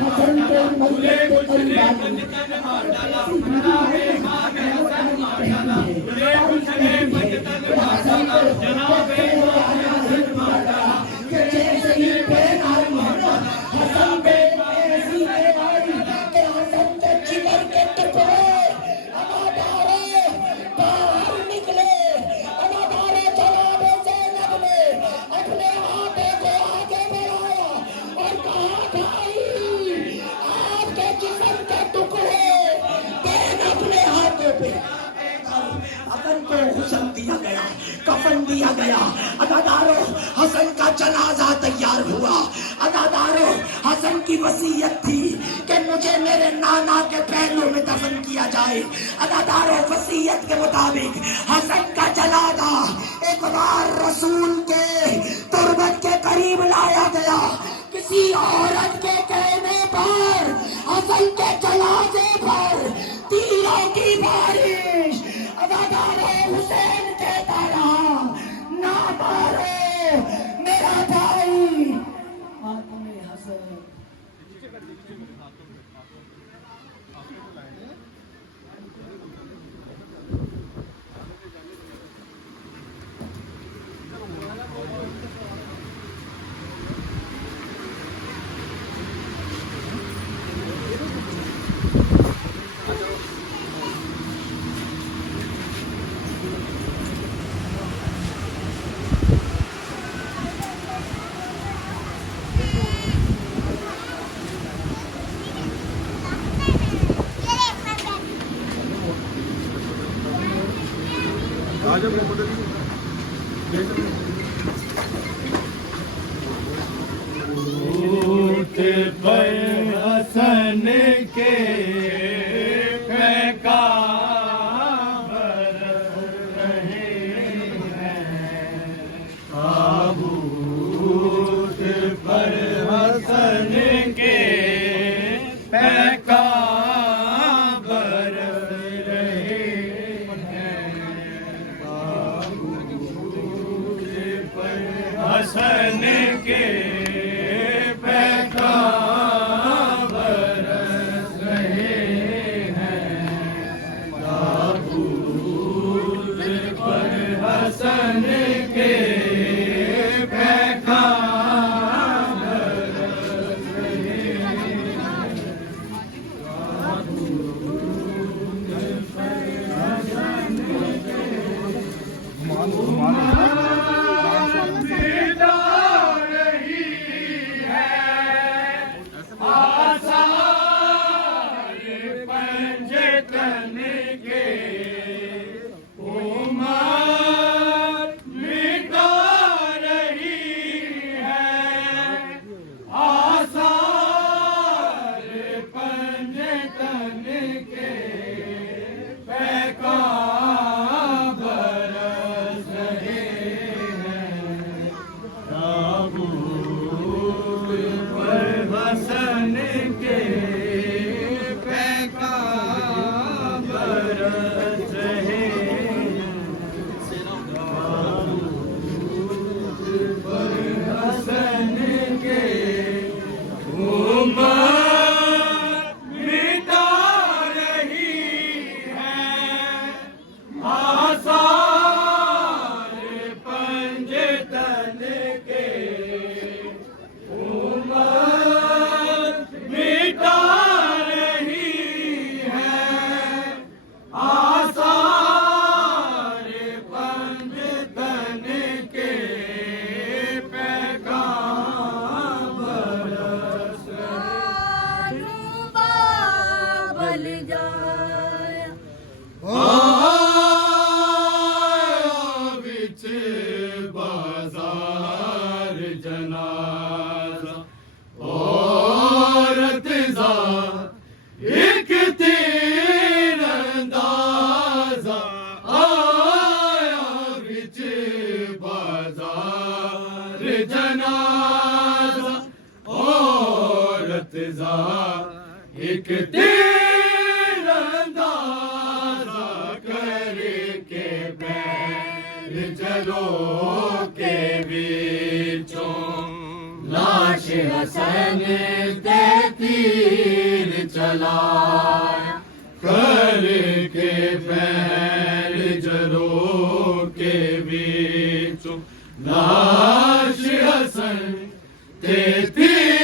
हसन के मस्जिद के करीब दिया गया, कफन दिया गया। अदादारों, हसन का जनाजा तैयार हुआ। अदादारों, हसन की वसीयत थी कि मुझे मेरे नाना के पहलू में दफन किया जाए। अदादारों, वसीयत के मुताबिक हसन का जनाजा एक बार रसूल के तुरबत के करीब लाया गया। किसी औरत के कहने पर हसन के जनाजे पर तीरों की बारिश। अदादारों, हुसैन कहता रहा, ना मारो मेरा भाई फातिमे हसन। हसन के पैगाम रहे हैं, ताबूत पर हसन के पैगाम रहे हैं, ताबूत पर हसन के एक तीरंदाजा करके पैर जलों के बीचों लाश हसन ते तीर चलाया करके पैर जरों के बीचों लाश हसन ते तीर